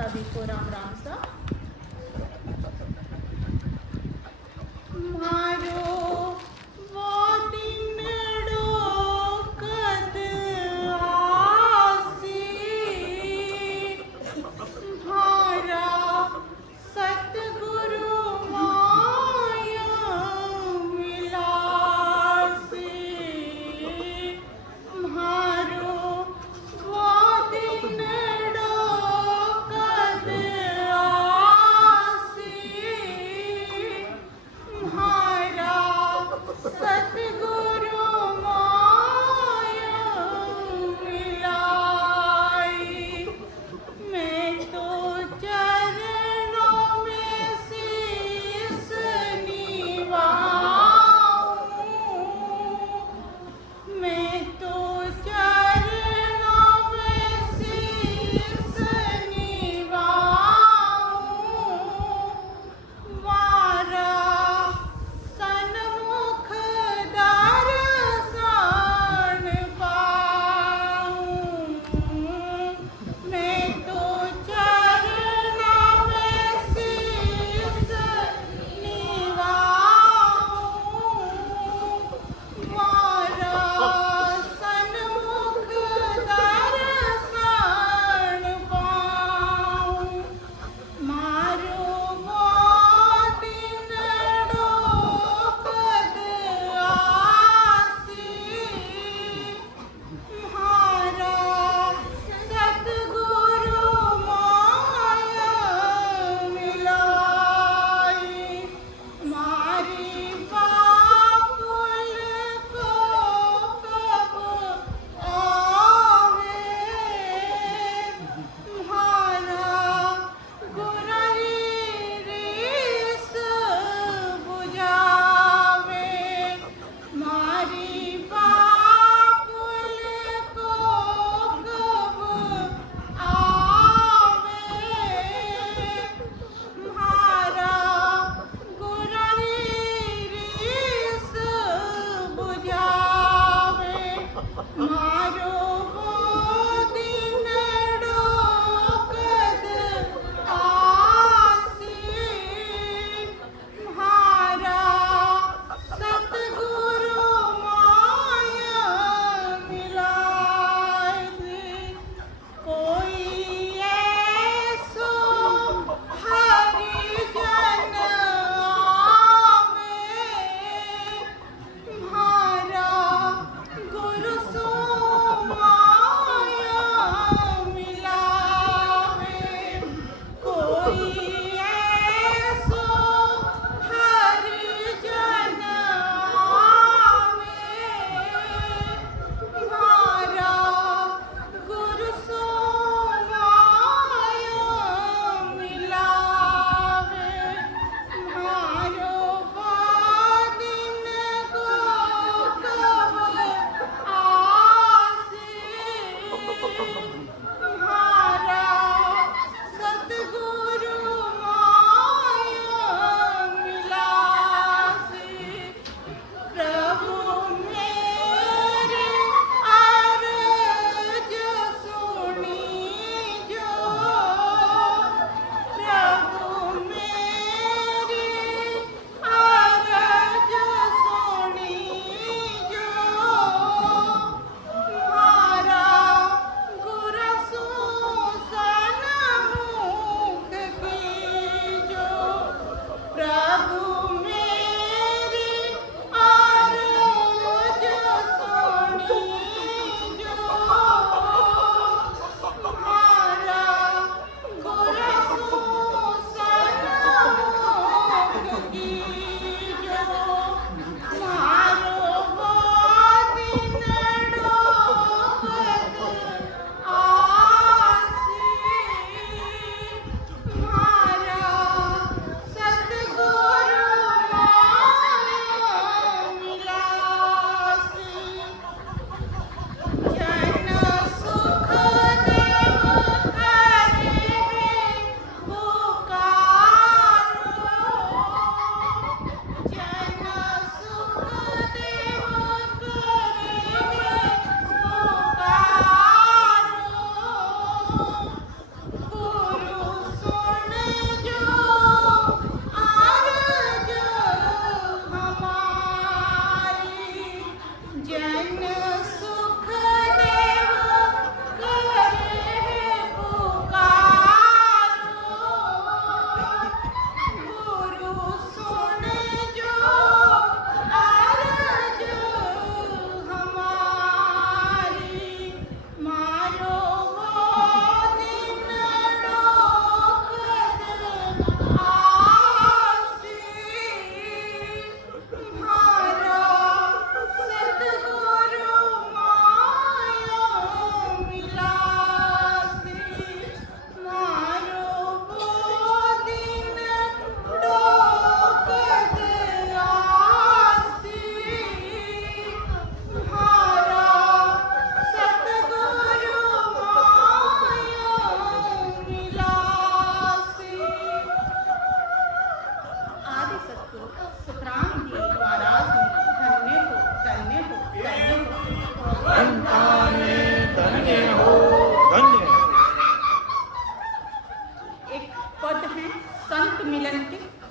सभी को राम राम सा। मारो वो दिन डोकत आसी, म्हारा सतगुरु माया मिलासी। म्हारो वो दिन डोकत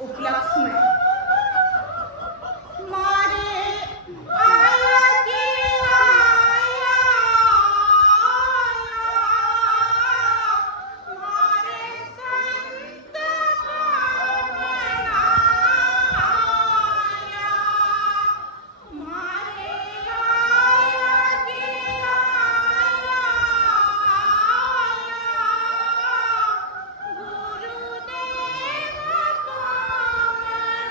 उपलक्ष्य में मारे आया जी आया, मारे संत पावन आया, मारे आया जी आया, गुरुदेव पावन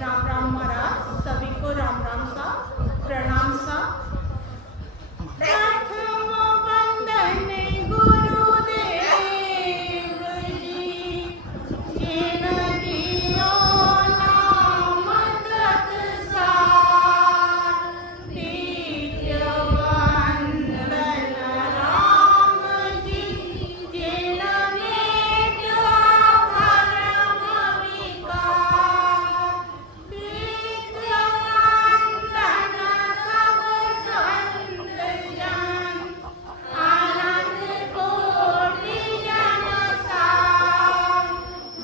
राम राम महाराज, सभी को राम राम सा, प्रणाम सा। प्रथम वंदन गुरुदेव जी, जिन दियो नाम तत्सार। द्वितीय वंदन राम जी, जिन वेद्य धर्म विकार। तृतीय वंदन सब संत जन, आनंद कोटि जन सार।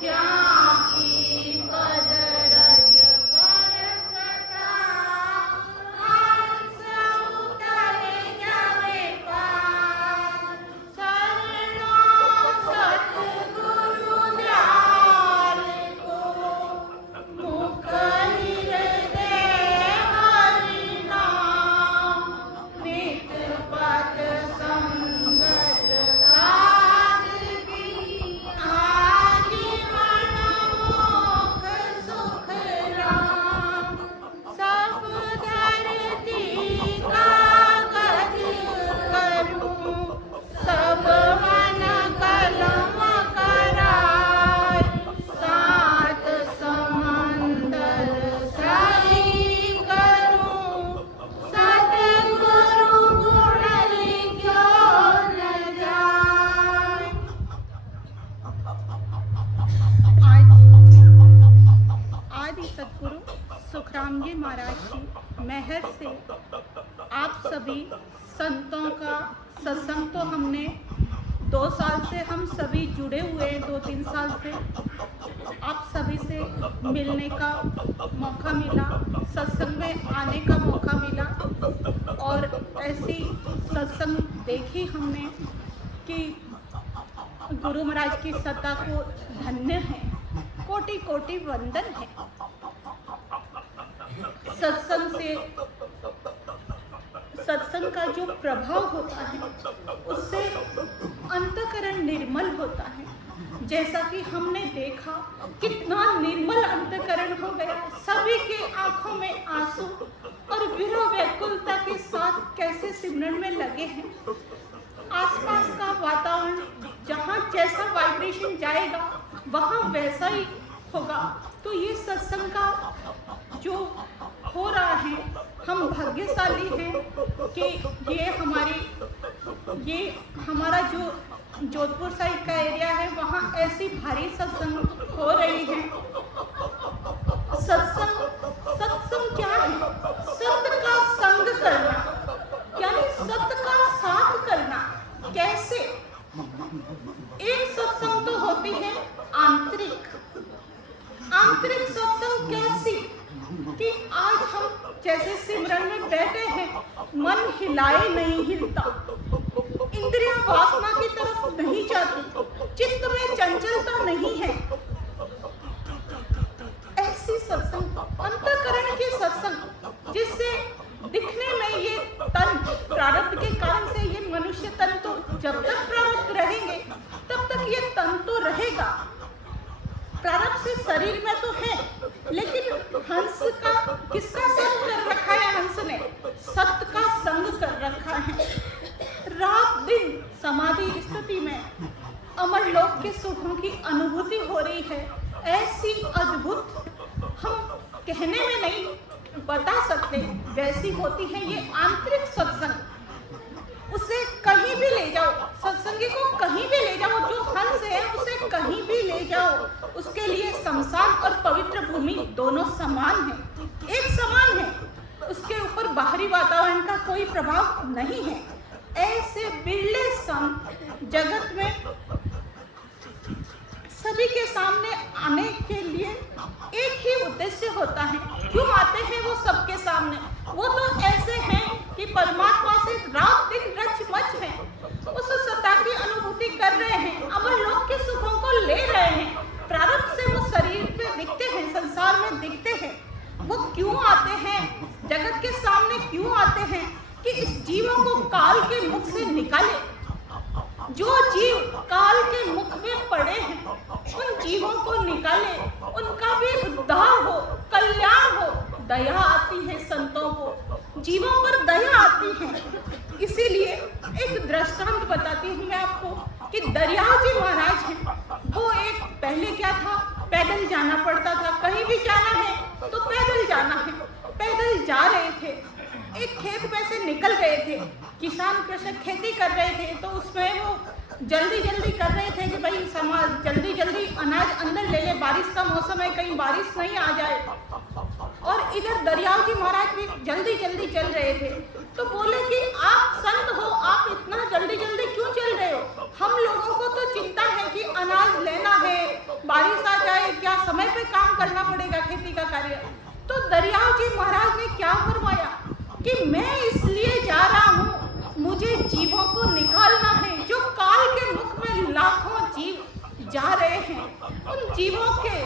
जाकी पद रज कर सता, हंस उतरे जवे पार। शरणो सतगुरु दयाल को, मुख हृदय हरि नाम। नित पद संगत सादगी, आजीवन मोक्ष सुख राम। सब धरती कागज करूं, सब मन कलम कराय। सात समंदर सही करूं, सतगुरु गुण लिखो न जाय। आदि सतगुरु सुखराम जी महाराज की मेहर से आप सभी संतों का सत्संग तो हमने 2 साल से हम सभी जुड़े हुए हैं, 2-3 साल से आप सभी से मिलने का मौका मिला, सत्संग में आने का मौका मिला। और ऐसी सत्संग देखी हमने कि गुरु महाराज की सत्ता को धन्य है, कोटि कोटि वंदन है। सत्संग का जो प्रभाव होता है उससे अंतःकरण निर्मल होता है। जैसा कि हमने देखा कितना निर्मल अंतःकरण हो गया, सभी के आंखों में आंसू और विरह व्याकुलता के साथ कैसे सिमरन में लगे हैं। आसपास का वातावरण जहाँ जैसा वाइब्रेशन जाएगा वहाँ वैसा ही होगा। तो ये सत्संग का जो हो रहा है, हम भाग्यशाली हैं कि ये हमारा जो जोधपुर साइड का एरिया है वहाँ ऐसी भारी सत्संग हो रही है। सत्संग क्या है? सत्य का संग करना, यानी सत्य का साथ करना। कैसे? एक सत्संग तो होती है आंतरिक सत्संग। कैसी? कि आज हम जैसे सिमरन में बैठे हैं, मन हिलाए नहीं हिलता, इंद्रियां वासना की तरफ नहीं जाती, चित्त में चंचलता नहीं है। ऐसी सत्संग, अंतःकरण के सत्संग, जिससे दिखने में ये तन प्रारब्ध के कारण से ये मनुष्य तन तो जब तक प्रारब्ध रहेंगे तब तक ये तन तो रहेगा। प्रारब्ध से शरीर में तो है, लेकिन हंस का किसका संग कर रखा है? हंस ने सत्य का संग कर रखा है। रात दिन समाधि स्थिति में अमर लोक के सुखों की अनुभूति हो रही है। ऐसी अद्भुत, हम कहने में नहीं बता सकते, वैसी होती है ये आंतरिक सत्संग। उसे कहीं भी ले जाओ, सत्संगी को कहीं भी ले जाओ, जो हंस है उसे कहीं भी ले जाओ, उसके लिए शमशान और पवित्र भूमि दोनों समान है, एक समान है। उसके ऊपर बाहरी वातावरण का कोई प्रभाव नहीं है। ऐसे बिरले संत जगत में सभी के सामने आने के लिए एक ही उद्देश्य होता है। क्यों आते हैं वो सबके सामने? वो तो ऐसे हैं कि परमात्मा से रात दिन रच मच है, उस सत्ता की अनुभूति कर रहे हैं, अमर लोक के सुखों को ले रहे हैं। प्रारब्ध से वो शरीर पे दिखते हैं, संसार में दिखते हैं। वो क्यों आते हैं? जगत के सामने क्यों आते हैं? कि इस जीवों को काल के मुख से निकाले। जो जीव काल के मुख में पड़े हैं, उन जीवों को निकाले, उनका भी उद्धार हो, कल्याण दया आती है, संतों को जीवों पर दया आती है। इसीलिए एक दृष्टांत बताती हूँ मैं आपको कि दरियाव जी महाराज हैं, वो एक पहले क्या था, पैदल जाना पड़ता था, कहीं भी जाना है तो पैदल जाना है। पैदल जा रहे थे, एक खेत में से निकल गए थे, किसान कृषक खेती कर रहे थे, तो उसमें वो जल्दी जल्दी कर रहे थे कि भाई समाज जल्दी जल्दी अनाज अंदर ले ले, बारिश का मौसम है, कहीं बारिश नहीं आ जाए। और इधर दरियाव जी महाराज भी जल्दी जल्दी चल रहे थे। तो बोले कि आप संत हो, आप इतना जल्दी जल्दी क्यों चल रहे हो? हम लोगों को तो चिंता है कि अनाज लेना है, बारिश आ जाए, क्या समय पे काम करना पड़ेगा, खेती का कार्य। तो दरियाव जी महाराज ने क्या फरमाया कि मैं इसलिए जा रहा हूँ, मुझे जीवों को निकालना है, जो काल के मुख में लाखों जीव जा रहे हैं, उन जीवों के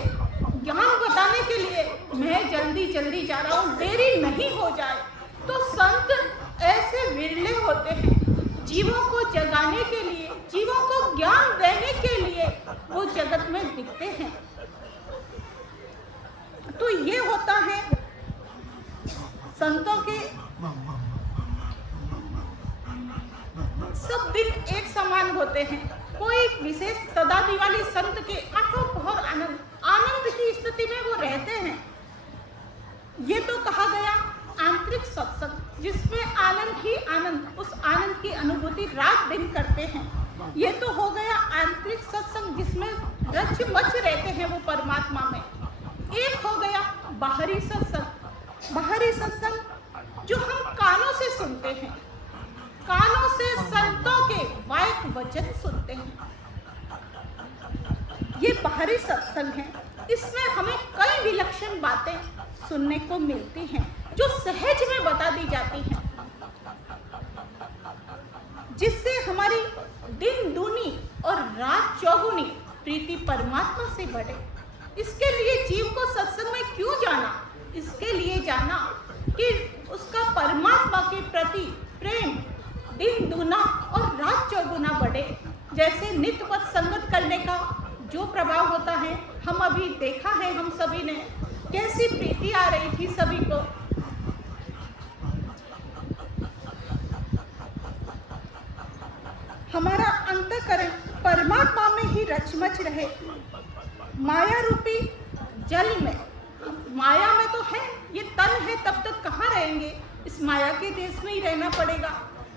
ज्ञान बताने के लिए मैं जल्दी जल्दी जा रहा हूँ, देरी नहीं हो जाए। तो संत ऐसे विरले होते हैं, जीवों को जगाने के लिए, जीवों को ज्ञान देने के लिए वो जगत में दिखते हैं। तो ये होता है संतों के। सब दिन एक समान होते हैं, कोई विशेष सदा दिवाली संत के आंखों बहुत आनंद की स्थिति में वो रहते हैं। ये तो कहा गया आंतरिक सत्संग, जिसमें आनंद ही आनंद, उस आनंद की अनुभूति रात दिन करते हैं। ये तो हो गया आंतरिक सत्संग, जिसमें रच मच रहते हैं वो परमात्मा में। एक हो गया बाहरी सत्संग। बाहरी सत्संग जो हम कानों से सुनते हैं, कानों से संतों के वायक वचन सुनते हैं, ये बाहरी सत्संग है। इसमें हमें कई विलक्षण बातें सुनने को मिलती हैं, जो सहज में बता दी जाती हैं, जिससे हमारी दिन दूनी और रात चौगुनी प्रीति परमात्मा से बढ़े। इसके लिए जीव को सत्संग में क्यों जाना? इसके लिए जाना कि उसका परमात्मा के प्रति प्रेम दिन दूना और रात चौगुना बढ़े। जैसे नित्य पथ संगत करने का जो प्रभाव होता है, हम अभी देखा है, हम सभी ने कैसी प्रीति आ रही थी सभी को। हमारा अंतःकरण परमात्मा में ही रचमच रहे। माया रूपी जल में, माया में तो है, ये तन है, तब तक कहाँ रहेंगे, इस माया के देश में ही रहना पड़ेगा।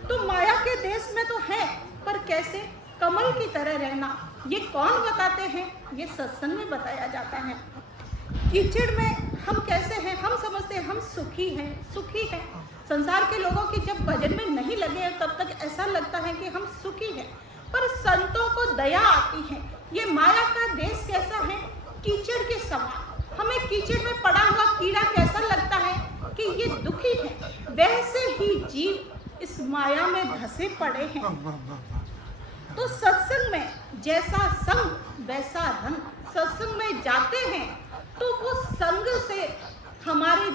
तो माया के देश में तो है, पर कैसे कमल की तरह रहना, ये कौन बताते हैं? ये सत्संग में बताया जाता है। कीचड़ में हम कैसे हैं? हम समझते हैं हम सुखी हैं, सुखी हैं। संसार के लोगों की जब भजन में नहीं लगे तब तक ऐसा लगता है कि हम सुखी हैं, पर संतों को दया आती है। ये माया का देश कैसा है? कीचड़ के समान। हमें कीचड़ में पड़ा हुआ कीड़ा कैसा लगता है कि ये दुखी है, वैसे ही जीव इस माया में धसे पड़े हैं। तो सत्संग में जैसा संग वैसा रंग। सत्संग में जाते हैं तो वो संग से हमारे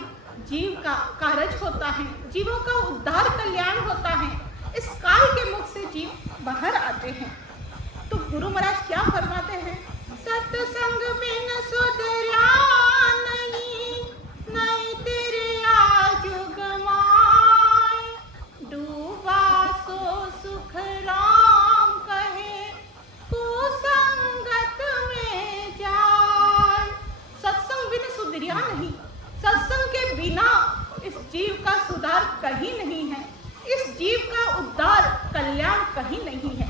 जीव का कारज होता है, जीवों का उद्धार कल्याण होता है। इस काल के मुख से जीव बाहर आते हैं। तो गुरु महाराज क्या फरमाते हैं? सत्संग बिन सुधरा नहीं, नहीं तेरे आजुग माय, डूबा सो सुख राम कहे, कुसंगत में जाए। सत्संग बिन सुधरा नहीं, सत्संग के बिना इस जीव का सुधार कहीं नहीं है, इस जीव का उद्धार कल्याण कहीं नहीं है।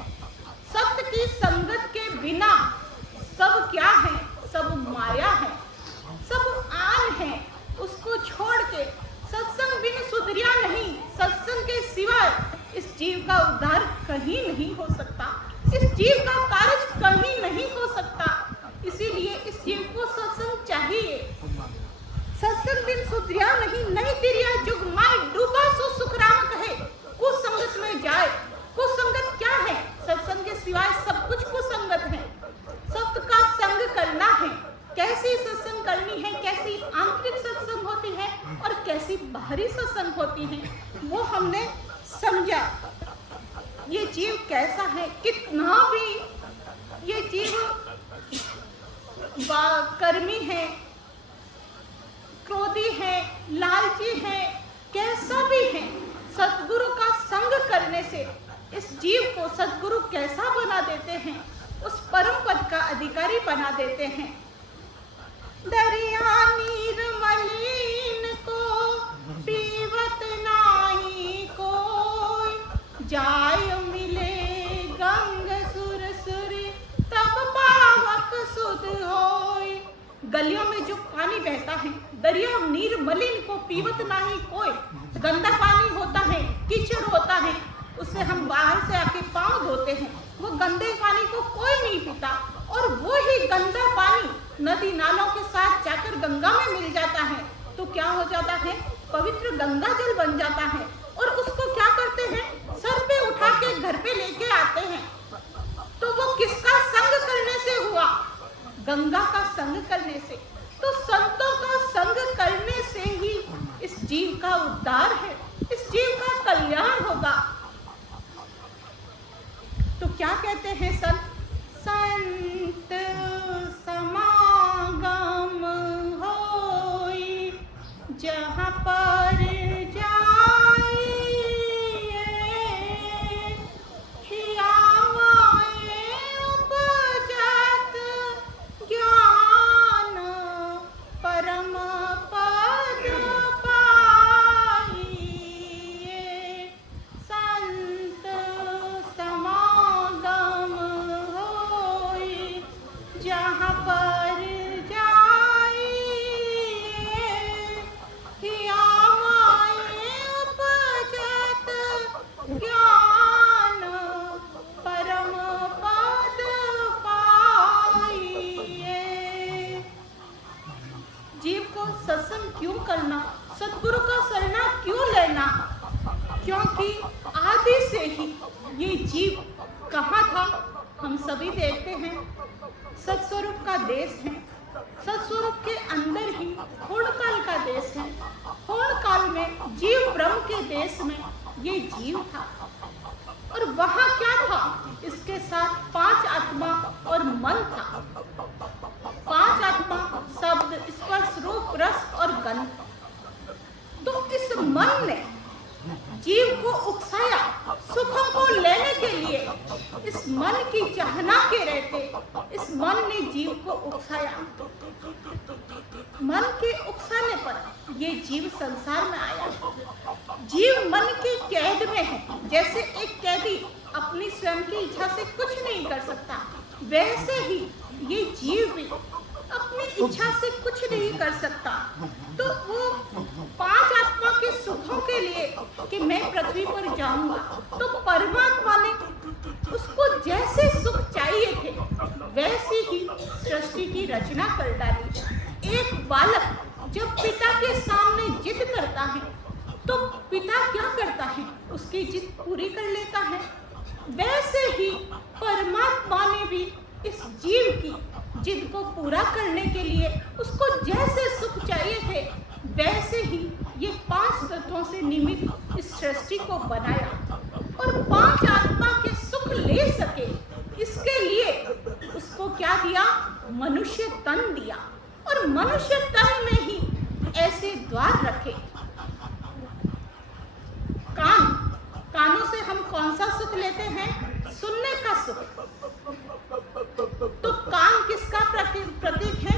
सत्य की संगत के बिना सब क्या है? सब माया है, सब आन है। उसको छोड़ के सत्संग बिन सुधरा नहीं, सत्संग के सिवाय इस जीव का उद्धार कहीं नहीं हो सकता, इस जीव का कार्य कहीं नहीं हो सकता। इसीलिए इस जीव को सत्संग चाहिए। सत्संग बिन सुधरा नहीं, नहीं तेरिया जुग माय, डूबा सो सुख राम कहे, कुसंगत में जाए। कुसंगत क्या है? सत्संग के सिवाय सब कुछ कुसंगत है। सत्य का संग करना है। कैसी सत्संग करनी है, कैसी आंतरिक सत्संग होती है और कैसी बाहरी सत्संग होती है, वो हमने समझा। ये जीव कैसा है, कितना भी ये जीव कर्मी है, क्रोधी है, हैं, लालची हैं, कैसा भी है, सद्गुरु का संग करने से इस जीव को सद्गुरु कैसा बना देते हैं, उस परम पद का अधिकारी बना देते हैं। दरिया नीर मलिन को पीवत नाही कोई, जाय मिले गंग सुर सुरी तब पावक सुध होय। गलियों में जो पानी बहता है, दरिया नीर मलिन को पीवत नाही कोई, गंदा पानी होता है, कीचड़ होता है, उससे हम बाहर से आके पाँव धोते हैं, वो गंदे पानी को कोई नहीं पीता, और वो ही गंदा पानी नदी नालों के साथ जाकर गंगा में मिल जाता है तो क्या हो जाता है, पवित्र गंगा जल बन जाता है। और उसको क्या करते हैं, सर पे उठा के घर पे लेके आते हैं। तो वो किसका संग करने से हुआ, गंगा का संग करने से। तो संतों का संग करने से ही इस जीव का उद्धार है, इस जीव का कल्याण होगा। तो क्या कहते हैं संत, संत समागम होई जहाँ पर जाए, हियावाए उपजत ज्ञान परम पद पाइए। संत समागम होई जहाँ पर जाए, हियावाए उपजत ज्ञान परम पद पाइए। जीव को सत्संग क्यों करना, सद्गुरु का शरणा क्यों लेना, क्योंकि आदि से ही ये जीव कहाँ था हम सभी देखते हैं। सत्स्वरूप का देश है, सत्स्वरूप के अंदर ही होड़ काल का देश है। होड़ काल में जीव ब्रह्म के देश में ये जीव था, और वहाँ क्या था, इसके साथ 5 आत्मा और मन था। 5 आत्मा शब्द, स्पर्श, रूप, रस और गंध। तो इस मन ने जीव को उकसाया सुखों को लेने के लिए। इस मन की चाहना के रहते इस मन ने जीव को उकसाया। मन के उकसाने पर ये जीव संसार में आया। जीव मन के कैद में है। जैसे एक कैदी अपनी स्वयं की इच्छा से कुछ नहीं कर सकता, वैसे ही ये जीव भी अपनी इच्छा से कुछ नहीं कर सकता। तो वो 5 आत्मा के सुखों के लिए कि मैं पृथ्वी पर जाऊंगा, तो परमात्मा ने उसको जैसे सुख चाहिए थे वैसी ही सृष्टि की रचना कर डाली। एक बालक जब पिता के सामने जिद करता है तो पिता क्या करता है, उसकी जिद पूरी कर लेता है। वैसे ही परमात्मा ने भी इस जीव की जिद को पूरा करने के लिए उसको जैसे सुख चाहिए थे वैसे ही ये 5 तत्वों से निर्मित इस सृष्टि को बनाया, और 5 आत्मा के सुख ले सके इसके लिए उसको क्या दिया, मनुष्य तन दिया। और मनुष्य तन में ही ऐसे द्वार रखे। कानों से हम कौन सा सुख लेते हैं, सुनने का सुख। तो कान किसका प्रतीक है,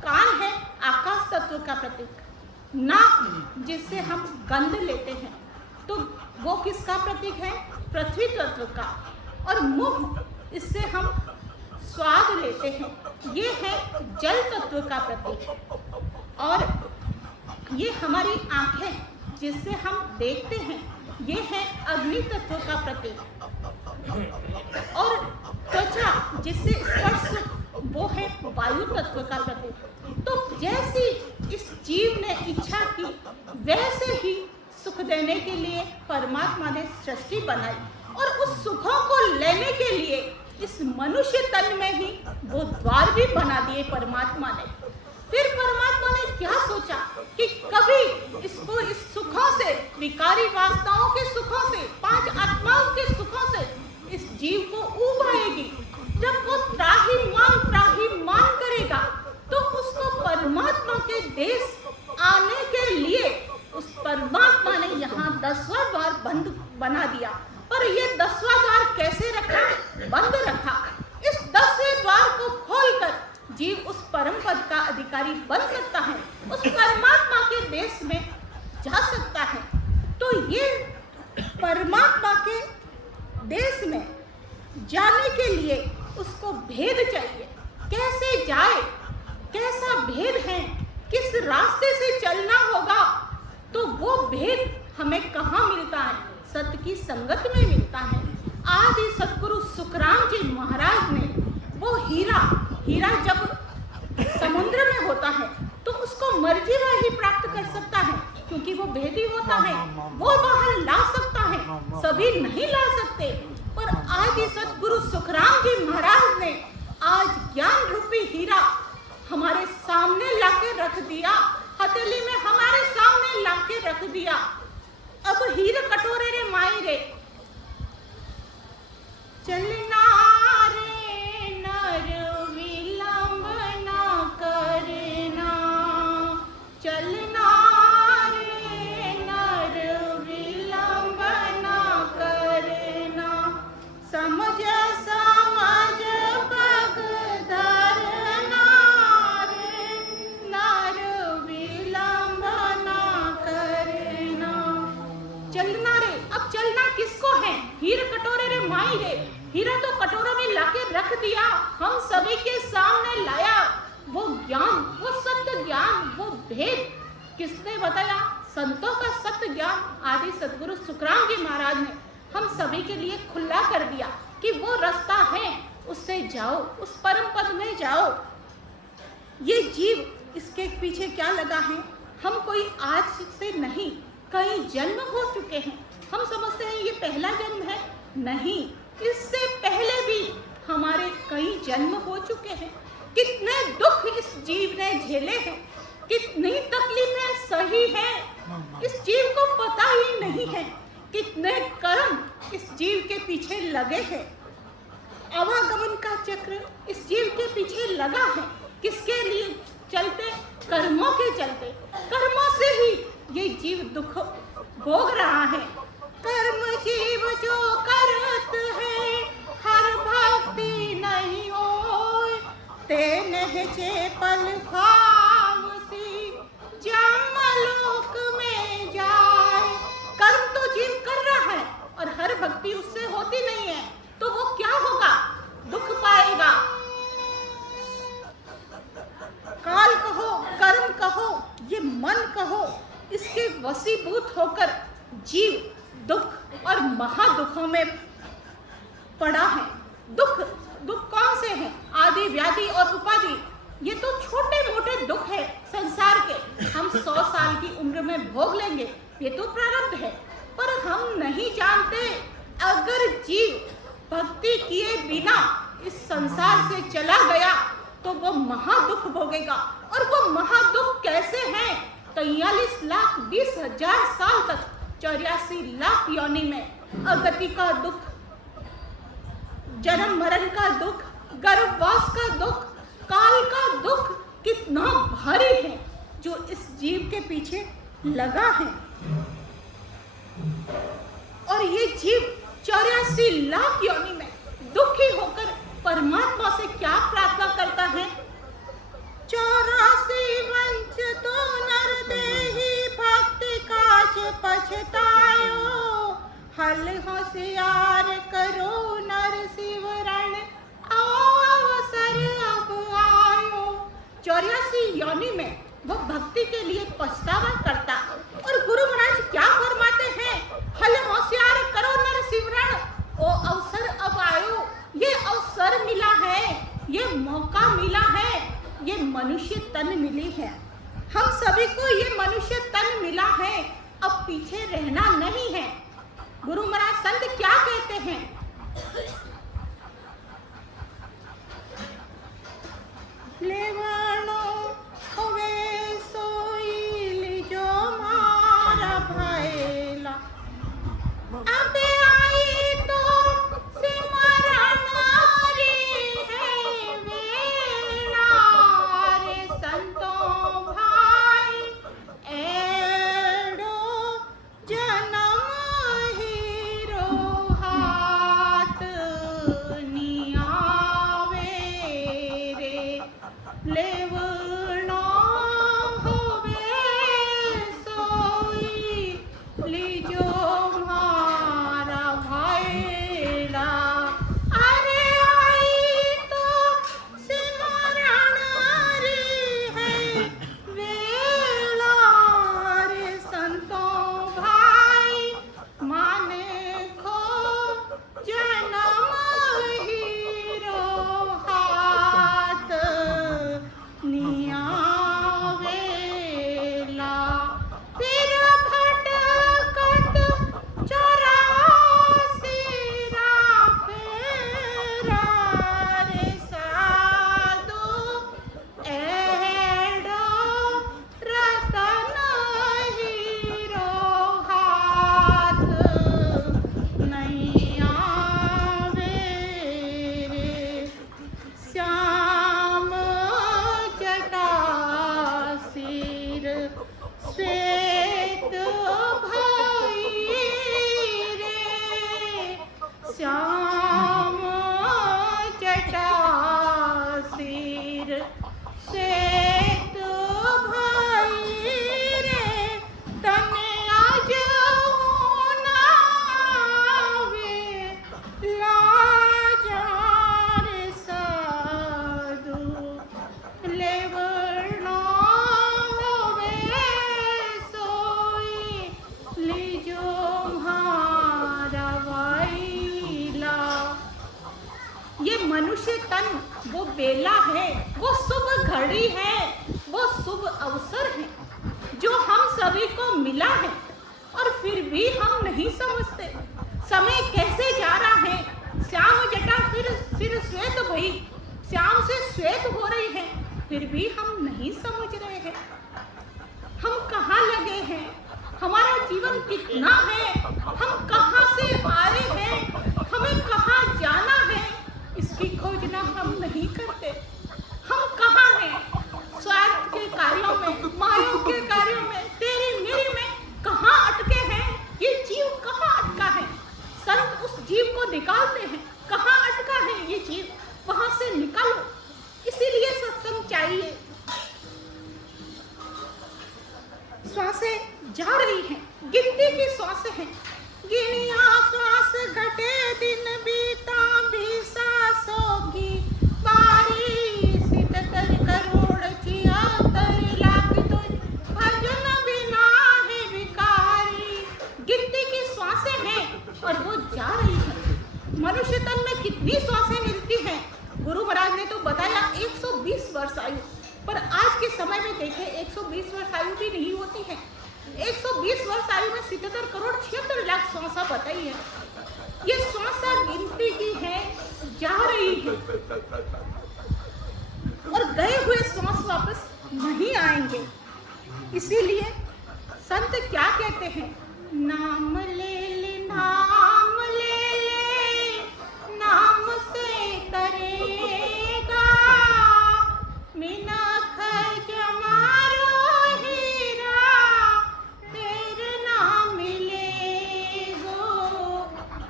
कान है आकाश तत्व का प्रतीक। नाक जिससे हम गंध लेते हैं तो वो किसका प्रतीक है, पृथ्वी तत्व का। और मुख इससे हम स्वाद लेते हैं, ये है जल तत्व का प्रतीक। और ये हमारी आंखें जिससे हम देखते हैं, ये है अग्नि तत्व का प्रतीक। और त्वचा जिससे स्पर्श, वो है वायु तत्व का प्रतीक। तो जैसी इस जीव ने इच्छा की वैसे ही सुख देने के लिए परमात्मा ने सृष्टि बनाई, और उस सुखों को लेने के लिए इस मनुष्य तन में ही वो द्वार भी बना दिए परमात्मा ने। फिर परमात्मा ने क्या सोचा कि कभी इसको इस सुखों से, विकारी वासनाओं के सुखों से, 5 आत्माओं के सुखों से इस जीव को ऊब आएगी। जब वो त्राहिमाम करेगा तो उसको परमात्मा के देश आने के लिए उस परमात्मा ने यहाँ 10वां द्वार बंद बना दिया। पर ये 10वां द्वार कैसे रखा? बंद रखा। इस 10वें द्वार को खोलकर जीव उस परम पद का अधिकारी बन सकता है, उस परमात्मा के देश में जा सकता है। तो ये परमात्मा के देश में जाने के लिए उसको भेद चाहिए। कैसे जाए? कैसा भेद है? किस रास्ते से चलना होगा? तो वो भेद हमें कहाँ मिलता है? सत्य की संगत में मिलता है। आदि सतगुरु सुखराम जी महाराज ने वो हीरा जब समुद्र में होता है तो उसको मर्जी वह ही प्राप्त कर सकता है, क्योंकि वो भेदी होता है, वो बाहर ला सकता है, सभी नहीं ला सकते। पर आदि सतगुरु सुखराम जी महाराज ने आज ज्ञान रूपी हीरा हमारे सामने लाके रख दिया, हथेली में हमारे सामने लाके रख दिया। अब हीर कटोरे रे माई रे, चलना रे नर विलंब ना करना, चलना रे नर विलंब ना करना, समझ पग धरना रे नर विलंब ना करना। चलना रे, अब चलना किसको है? हीर कटोरे रे माई रे, हीरा तो कटोरा में लाके रख दिया, हम सभी के सामने लाया। वो ज्ञान, वो सत्य ज्ञान, वो भेद किसने बताया? संतों का सत्य ज्ञान आदि सतगुरु सुखराम जी महाराज ने हम सभी के लिए खुला कर दिया कि वो रास्ता है, उससे जाओ, उस परम पद में जाओ। ये जीव, इसके पीछे क्या लगा है? हम कोई आज से नहीं, कई जन्म हो चुके हैं। हम समझते हैं ये पहला जन्म है, नहीं, इससे पहले भी हमारे कई जन्म हो चुके हैं। कितने दुख इस जीव ने झेले हैं, कितनी तकलीफें सही हैं, इस जीव को पता ही नहीं है। कितने कर्म इस जीव के पीछे लगे हैं, आवागमन का चक्र इस जीव के पीछे लगा है। किसके लिए चलते? कर्मों के चलते। कर्मों से ही ये जीव दुख भोग रहा है। कर्म जीव जो करत है, हर भक्ति नहीं होय, ते नहजे पल भावसी जमलोक में जाए। कर्म तो जीव कर रहा है और हर भक्ति उससे होती नहीं है, तो वो क्या होगा? दुख पाएगा। काल कहो, कर्म कहो, ये मन कहो, इसके वशीभूत होकर जीव दुख और महादुखों में पड़ा है। दुख कौन से हैं? आदि, व्याधि और उपाधि। ये तो छोटे मोटे दुख है संसार के, हम 100 साल की उम्र में भोग लेंगे, ये तो प्रारब्ध है। पर हम नहीं जानते, अगर जीव भक्ति किए बिना इस संसार से चला गया तो वो महादुख भोगेगा। और वो महादुख कैसे हैं? 43,20,000 साल तक 84 लाख योनि में अगति का दुख, जन्म मरण का दुख, गर्भवास का दुख, काल का दुख कितना भारी है जो इस जीव के पीछे लगा है। और ये जीव 84 लाख योनि में दुखी होकर परमात्मा से क्या प्रार्थना करता है? 84 वंश तो नर देहि भक्ति काज पछतायो, हल होशियार करो नर शिवरण अवसर अब आयो। 84 योनि में वो भक्ति के लिए पछतावा करता। और गुरु महाराज क्या फरमाते हैं? हल होशियार करो नर शिवरण, वो अवसर अब आयो। ये अवसर मिला है, ये मौका मिला है, ये मनुष्य तन मिली है। हम सभी को ये मनुष्य तन मिला है, अब पीछे रहना नहीं है। गुरु महाराज संत क्या कहते हैं? लेवानो होवे सोई जो मारा भाईला, अबे आई तो सिमरन रे है वेला रे संतों भाई भी हम नहीं समझते समय कैसे जा रहा है। श्याम जटा फिर श्वेत भई, श्याम से श्वेत हो रही है, फिर भी हम नहीं समझ रहे हैं हम कहाँ लगे हैं, हमारा जीवन कितना है, हम कहाँ से आए हैं, हमें कहाँ जाना है, इसकी खोजना हम नहीं करते। हम कहाँ हैं, स्वार्थ के कार्यों में, माया के कार्यों में, तेरी मेरी में कहाँ अटके हैं। ये जीव कहाँ अटका है, संत उस जीव को निकालते हैं। कहाँ अटका है ये जीव, वहां से निकालो। इसीलिए सत्संग चाहिए। श्वासें जा रही हैं, गिनती की श्वासें हैं। गिनिया श्वास घटे दिन बीता भी सांसों की बारी, 77 करोड़ 76 लाख तो भजन बिना है भिखारी। गिनती की श्वासें हैं और वो जा रही है। मनुष्य तन में कितनी श्वासें मिलती हैं? गुरु महाराज ने तो बताया 120 वर्ष आयु, पर आज के समय में देखें 120 वर्ष आयु भी नहीं होती है। 120 वर्ष आयु में 77 करोड़ 76 लाख श्वासा बताई है। ये श्वासा गिनती की है, जा रही है और गए हुए श्वास वापस नहीं आएंगे। इसीलिए संत क्या कहते हैं, नाम ले ले, नाम ले ले, नाम से तरेगा मीनाख जमारो हीरा, तेरे नाम मिलेगो।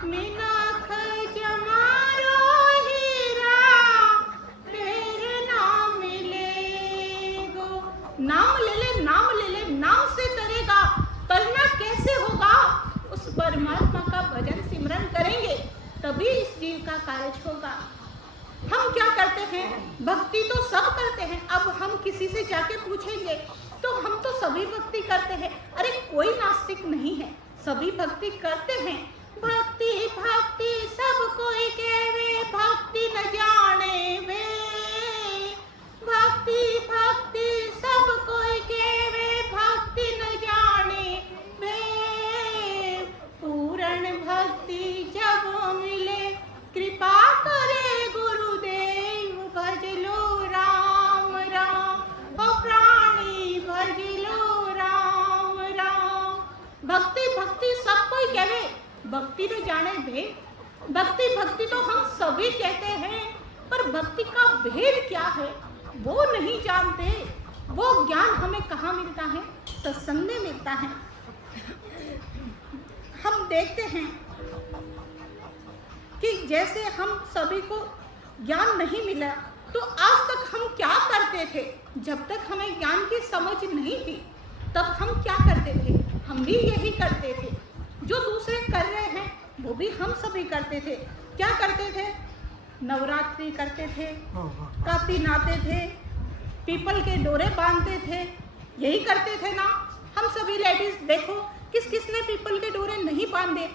मीनाख जमारो हीरा, तेरे नाम मिलेगो। नाम ले ले, नाम ले ले, नाम से तरेगा। तरना कैसे होगा? उस परमात्मा का भजन सिमरन करेंगे तभी इस जीव का कार्य होगा। हम क्या करते हैं, भक्ति तो सब करते हैं। अब हम किसी से जाके पूछेंगे तो हम तो सभी भक्ति करते हैं। अरे कोई नास्तिक नहीं है, सभी भक्ति करते हैं। भक्ति भक्ति सब कोई कहवे, भक्ति न जाने वे। भक्ति भक्ति सब कोई कहवे, भक्ति न जाने वे। पूर्ण भक्ति जब मिले, कृपा करे गुरुदेव। भज लो राम राम, ओ प्राणी भज लो राम राम। भक्ति भक्ति सब कोई कहे, भक्ति न जाने भेद। भक्ति भक्ति तो हम सभी कहते हैं, पर भक्ति का भेद क्या है वो नहीं जानते। वो ज्ञान हमें कहाँ मिलता है? सत्संग में मिलता है। हम देखते हैं कि जैसे हम सभी को ज्ञान नहीं मिला, तो आज तक हम क्या करते थे? जब तक हमें ज्ञान की समझ नहीं थी, तब हम क्या करते थे? हम भी यही करते थे जो दूसरे कर रहे हैं, वो भी हम सभी करते थे। क्या करते थे? नवरात्रि करते थे, काती नाते थे, पीपल के डोरे बांधते थे, यही करते थे ना। हम सभी लेडीज देखो, किस किसने पीपल के डोरे नहीं बांधे?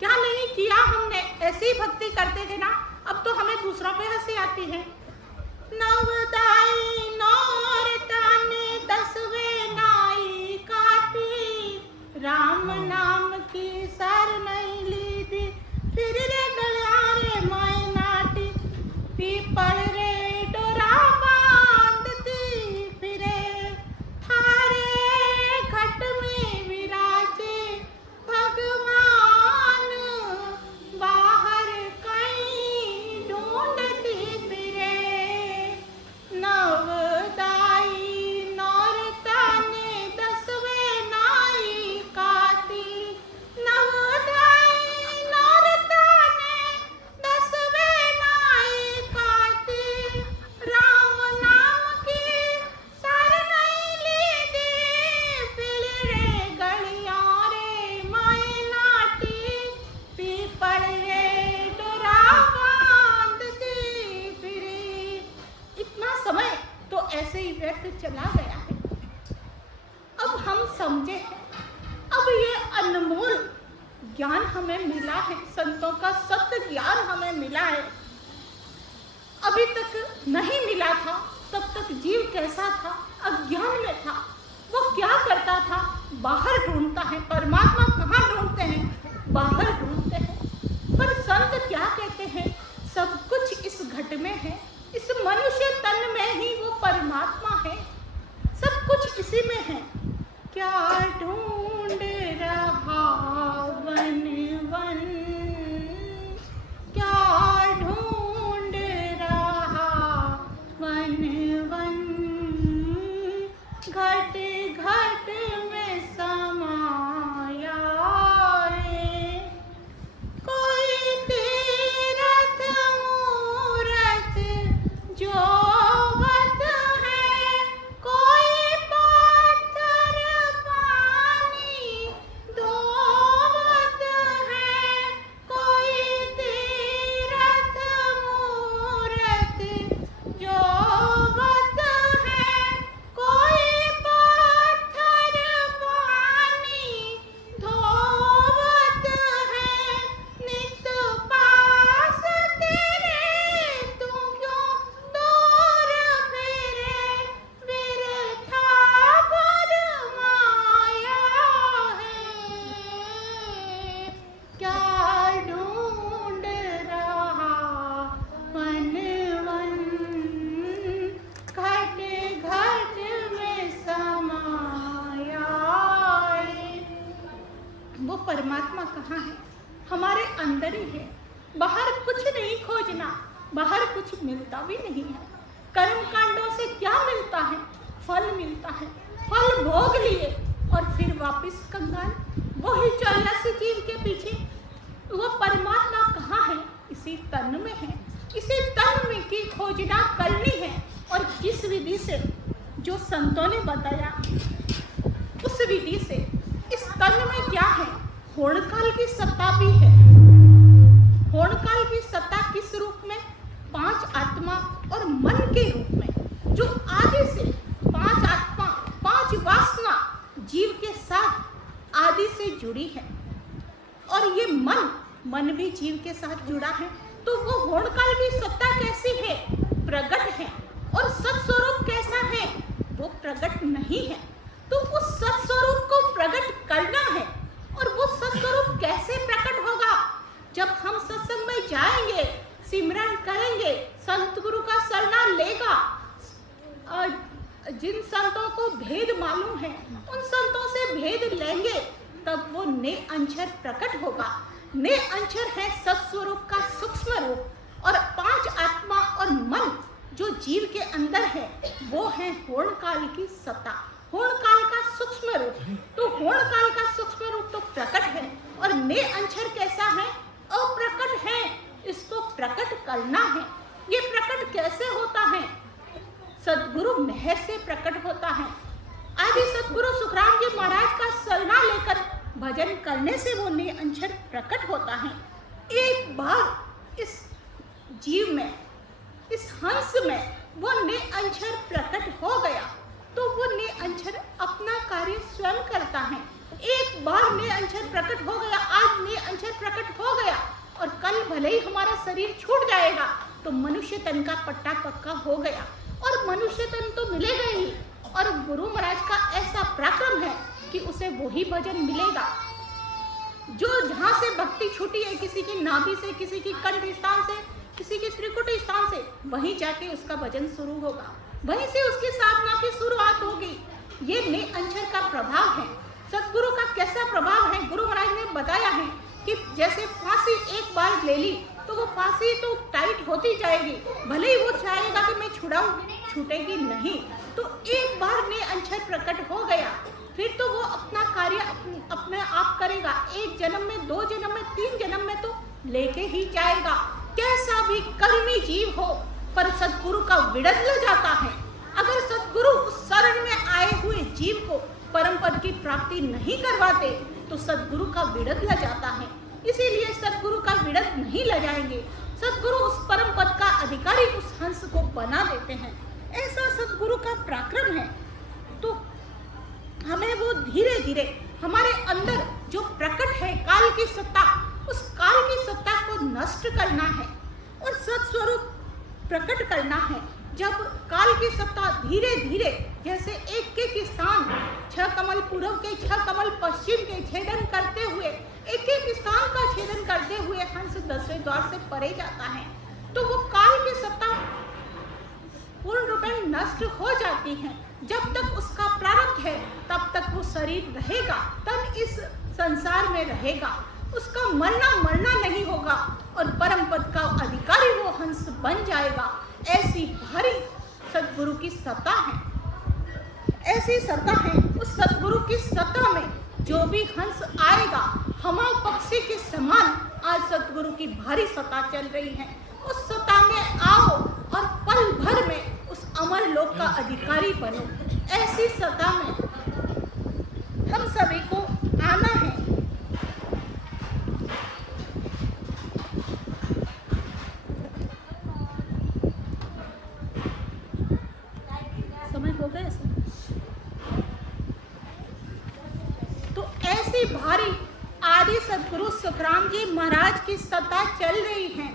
क्या नहीं किया हमने? ऐसे ही भक्ति करते थे ना। अब तो हमें दूसरों पे हंसी आती है। नवदाई नौरताने 10वें नाई काती, राम नाम की सर नहीं ली दी, फिर रे गलियारे माय नाटी। पीपल रे डोरा बांधती फिरे, थारे घट में विराजे भगवान, बाहर कहीं ढूंढती फिरे। नवदाई नौरताने 10वें नाई काती, नवदाई नौरताने 10वें नाई काती, राम नाम की सर नहीं ली दी, फिर रे गलियारे माय नाटी। पीपल रे डोरा बांधती फिरी। इतना समय तो ऐसे ही व्यर्थ चला गया है। अब हम समझे हैं, अब ये अनमोल ज्ञान हमें मिला है, संतों का सत्य ज्ञान हमें मिला है। अभी तक नहीं मिला था, तब तक जीव कैसा था? अज्ञान में था। वो क्या करता था? बाहर ढूंढता है। परमात्मा कहाँ ढूंढते बाहर ढूंढते हैं। पर संत क्या कहते हैं? सब कुछ इस घट में है, इस मनुष्य तन में ही वो परमात्मा है, सब कुछ इसी में है। क्या ढूंढ रहा वन वन, क्या ढूंढ रहा वन वन, घट घट में समाया रे। कोई तीरथ मूरत जोवत है, कोई पत्थर पानी धोवत है, कोई तीरथ मूरत जोवत है, कोई पत्थर पानी धोवत है। नित पास तेरे तू क्यों दूर फिरे, बिरथा फरमाया है। क्या ढूंढ रहा वन वन, घट घट में समाया है। वो परमात्मा कहाँ है? हमारे अंदर ही है। बाहर कुछ नहीं खोजना, बाहर कुछ मिलता भी नहीं है। कर्म कांडों से क्या मिलता है? फल मिलता है। फल भोग लिए और फिर वापस कंगाल, वो ही चौरास जीव के पीछे। वो परमात्मा कहाँ है? इसी तन में है। इसी तन में की खोजना करनी है। और किस विधि से? जो संतों ने बताया उस विधि से। इस तन में क्या है? होणकाल की सत्ता भी है। होणकाल की सत्ता किस रूप में? 5 आत्मा और मन के रूप में, जो आदि से 5 आत्मा 5 वासना जीव के साथ आदि से जुड़ी है। और ये मन भी जीव के साथ जुड़ा है। तो वो होणकाल की सत्ता कैसी है? प्रकट है। और सत्स्वरूप कैसा है? वो प्रकट नहीं है। तो उस सत्स्वरूप को प्रकट करना है। और वो सत्स्वरूप कैसे प्रकट होगा? जब हम सत्संग में जाएंगे, सिमरन करेंगे, संत गुरु का शरणा लेगा, जिन संतों को भेद मालूम है उन संतों से भेद लेंगे, तब वो ने अंशर प्रकट होगा। ने अंशर है सत्स्वरूप का सूक्ष्म रूप। और 5 आत्मा और मन जो जीव के अंदर है, वो है होणकाल की सत्ता, होणकाल का सूक्ष्म रूप। तो होणकाल का सूक्ष्म रूप तो प्रकट है। और ने अंशर कैसा है? अप्रकट है। इसको प्रकट करना है। ये प्रकट कैसे होता है? सद्गुरु मेहर से प्रकट होता है। आदि सद्गुरु सुखराम जी महाराज का शरणा लेकर भजन करने से वो ने अंशर प्रकट होता है। एक बार इस जीव में, इस हंस में वो ने अंशर प्रकट हो गया, तो वो ने अंशर अपना कार्य स्वयं करता है। एक बार ने अंशर प्रकट हो गया, आज ने अंशर प्रकट हो गया, और कल भले ही हमारा शरीर छूट जाएगा तो मनुष्य तन का पट्टा पक्का हो गया। और मनुष्य तन तो मिलेगा ही। और गुरु महाराज का ऐसा पराक्रम है कि उसे वही भजन मिलेगा। जो जहाँ से भक्ति छूटी है, किसी की नाभि से, किसी की कंठ स्थान से, किसी के त्रिकुटी स्थान से, वहीं जाके उसका भजन शुरू होगा, वहीं से उसकी साधना की शुरुआत होगी। ये ने अंशर का प्रभाव है। सतगुरु का कैसा प्रभाव है? गुरु महाराज ने बताया है कि जैसे फांसी एक बार ले ली तो वो फांसी तो टाइट होती जाएगी, भले ही वो चाहेगा कि मैं छुड़ाऊं, छूटेगी नहीं। तो एक बार ने अंशर प्रकट हो गया, फिर तो वो अपना कार्य अपने आप करेगा। 1 जन्म में, 2 जन्म में, 3 जन्म में तो लेके ही जाएगा। कैसा भी कर्मी जीव हो, पर सतगुरु का विड़ल जाता है। अगर सतगुरु उस शरण में आए हुए जीव को परम पद की प्राप्ति नहीं करवाते तो सतगुरु का विड़ल जाता है। इसीलिए सतगुरु का विड़ल नहीं लगाएंगे। सतगुरु उस परम पद का अधिकारी उस हंस को बना देते हैं। ऐसा सतगुरु का पराक्रम है। तो हमें वो धीरे धीरे हमारे अंदर जो प्रकट है काल की सत्ता, उस काल की सत्ता को नष्ट करना है और सत्स्वरूप प्रकट करना है। जब काल की सत्ता धीरे धीरे जैसे एक स्थान 6 कमल पूर्व के 6 कमल पश्चिम के छेदन करते हुए एक एक स्थान का छेदन करते हुए हंस 10वें द्वार से परे जाता है, तो वो काल की सत्ता पूर्ण रूपेण नष्ट हो जाती है। जब तक उसका प्रारब्ध है तब तक वो शरीर रहेगा, तब इस संसार में रहेगा, उसका मरना नहीं होगा और परम पद का अधिकारी वो हंस बन जाएगा। ऐसी भारी सतगुरु की सत्ता है, ऐसी सत्ता है। उस सतगुरु की सत्ता में जो भी हंस आएगा, हमा पक्षी के समान आज सतगुरु की भारी सत्ता चल रही है। उस सत्ता में आओ और पल भर में उस अमर लोक का अधिकारी बनो। ऐसी सत्ता में हम सभी को आना है। समय हो गया सर? तो ऐसी भारी आदि सदगुरु सुखराम जी महाराज की सत्ता चल रही है।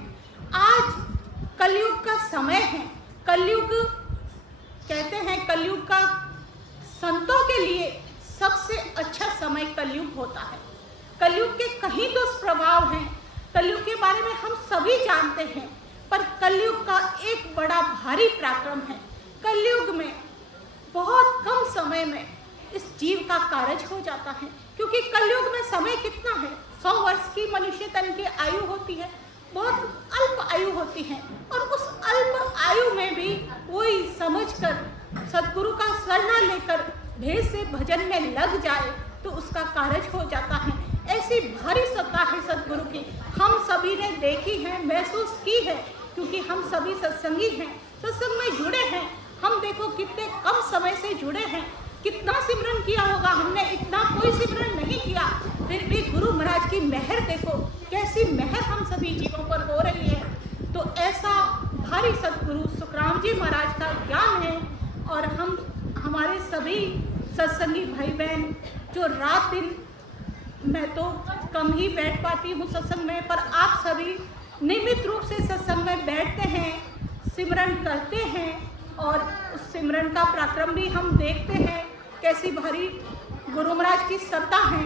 आज कलयुग का समय है। कलयुग कहते हैं, कलयुग का संतों के लिए सबसे अच्छा समय कलयुग होता है। कलयुग के कहीं दुष्प्रभाव हैं, कलयुग के बारे में हम सभी जानते हैं, पर कलयुग का एक बड़ा भारी पराक्रम है। कलयुग में बहुत कम समय में इस जीव का कार्य हो जाता है, क्योंकि कलयुग में समय कितना है? 100 वर्ष की मनुष्य तन की आयु होती है, बहुत अल्प आयु होती है, और उस अल्प आयु में भी कोई समझकर सतगुरु का शरणा लेकर भेष से भजन में लग जाए तो उसका कार्य हो जाता है। ऐसी भारी सत्ता है सतगुरु की, हम सभी ने देखी है, महसूस की है, क्योंकि हम सभी सत्संगी हैं, सत्संग में जुड़े हैं। हम देखो कितने कम समय से जुड़े हैं, कितना सिमरन किया होगा हमने, इतना कोई सिमरन नहीं किया, फिर भी गुरु महाराज की मेहर देखो, कैसी मेहर हम सभी जीवों पर हो रही है। तो ऐसा भारी सतगुरु सुखराम जी महाराज का ज्ञान है, और हम हमारे सभी सत्संगी भाई बहन जो रात दिन, मैं तो कम ही बैठ पाती हूँ सत्संग में, पर आप सभी नियमित रूप से सत्संग में बैठते हैं, सिमरन करते हैं, और उस सिमरन का पराक्रम भी हम देखते हैं, कैसी भारी गुरु महाराज की सत्ता है।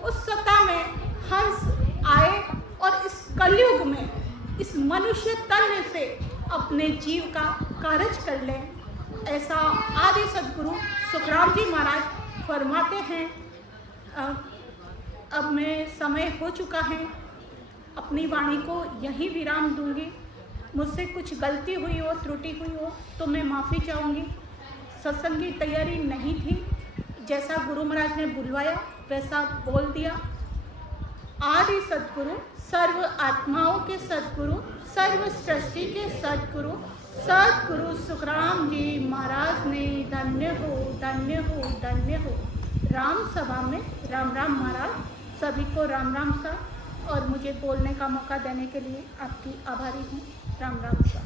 उस सत्ता में हंस आए और इस कलयुग में इस मनुष्य तन से अपने जीव का कार्य कर लें, ऐसा आदि सदगुरु सुखराम जी महाराज फरमाते हैं। अब मैं समय हो चुका है, अपनी वाणी को यहीं विराम दूंगी। मुझसे कुछ गलती हुई हो, त्रुटि हुई हो तो मैं माफ़ी चाहूँगी। सत्संग की तैयारी नहीं थी, जैसा गुरु महाराज ने बुलवाया वैसा बोल दिया। आदि सद्गुरु, सर्व आत्माओं के सद्गुरु, सर्व सृष्टि के सद्गुरु, सद्गुरु सुखराम जी महाराज ने धन्य हो, धन्य हो, धन्य हो। राम सभा में राम राम महाराज, सभी को राम राम सा, और मुझे बोलने का मौका देने के लिए आपकी आभारी हूँ। राम राम सा।